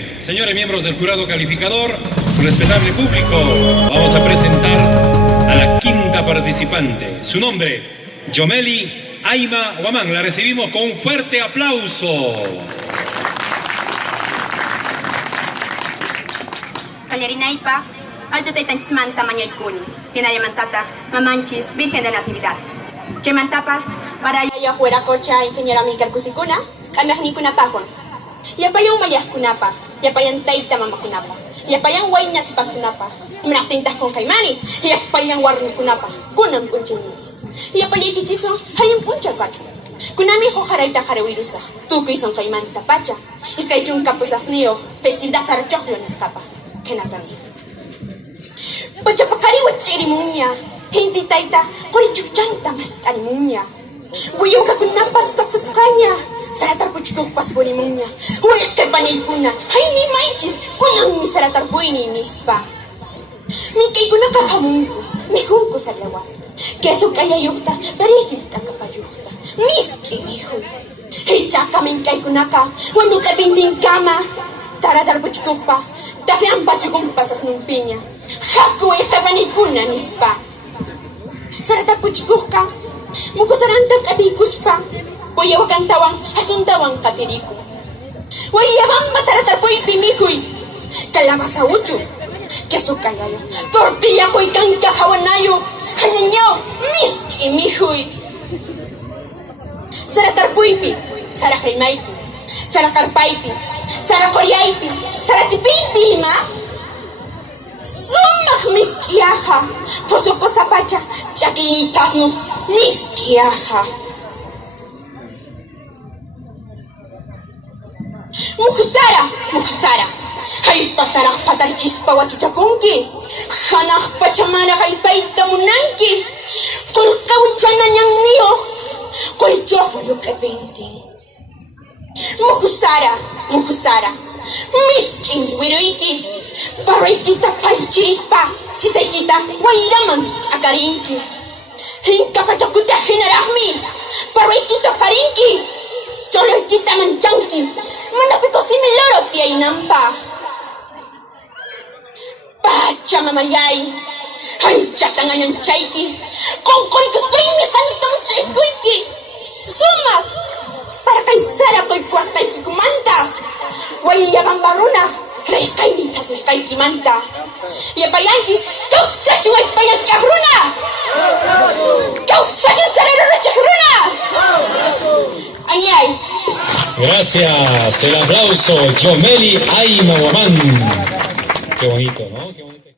Señores miembros del jurado calificador, respetable público, vamos a presentar a la quinta participante. Su nombre, Yomeli Aima Huamán. La recibimos con un fuerte aplauso. Calerinaipa, alto taitanchis mañaykuni, pinayamantata, mamanchis, Virgen de Natividad. Chemantapas, para allá fuera cocha, ingeniera Milcar Cusikuna, kamyahnikuna pajón. Yapayang mayahkunapa, yapayang taita mamakunapa, yapayang wayna sipaskunapa, manatintas con caimani, yapayang warnukunapa, kunam punchinitis. Yapayay kichiso, hayang puncha pacho. Kunami hojarayta jarawirusa, tuki son caimanta pacha, iskaychun kapusafnio, festividad sarachoklo niskapa, kenatani. Pachapakari wachirimunya, hindi taita, korichuchanta mastarimunya. Wiyuka kunapa sasaskanya. Saratar puchikuh pas bonimunya. Uyak kay panay-kuna. Hay ni maichis. Kunang mi saratar buini nispa. Mikay ko nakakamungko. Mihun ko sa lawa. Keso kaya yukta. Barihil ta kapayukta. Miski mihoy. Hicha kaming kay kunaka. Wano kabinding kama. Taratar puchikuh pa. Dahil ang basukong pasas ng pinya. Haku ay kapanay-kuna nispa. Saratar puchikuh ka. Mukusarantag abikus pa. Wayawakan tawang asundawang katiriku. Wayabang masaratar po'y pimihoy. Kalabasa ucho. Keso kayayo. Tortilla po'y kang kahawanayo. Halanyaw, miski mihoy. Saratar po'y pi. Sarakrimaipi. Sarakarpaipi. Sarakoryaipi. Saratipinpi, ma. Sumak miskiaja. Posoko sapacha. Chakinitas no. Miskiaja. Mukhsara. Hay patarak patar chispa wachuchakunki. Hanak pachamara hay paita munanki. Kol kauchana niyang niyo. Kol choho yo krepinting. Mukhsara. Miskin wiruiki. Paray kita panchirispa. Sisay kita wairaman akarinki. Hinka pachakuta hinarahmi. Paray kita karinki. Cholo kita manchanki. Manapiko si miloro tiyay nampa. Pacha mamayay. Hanchatangan ng chayki. Kongkol ko sa'y mekanitong chaykuiki. Sumak. Para kay Sara ko'y puwastay kikumanta. Wayabang baruna. Rekay nita rekay kimanta. Yapayanchis. Kau sa'yo ay payagkahruna. Kau sa'yo sarero na chahruna. Anyay. Gracias, el aplauso, Yomeli Aima Huamán. Qué bonito, ¿no? Qué bonito.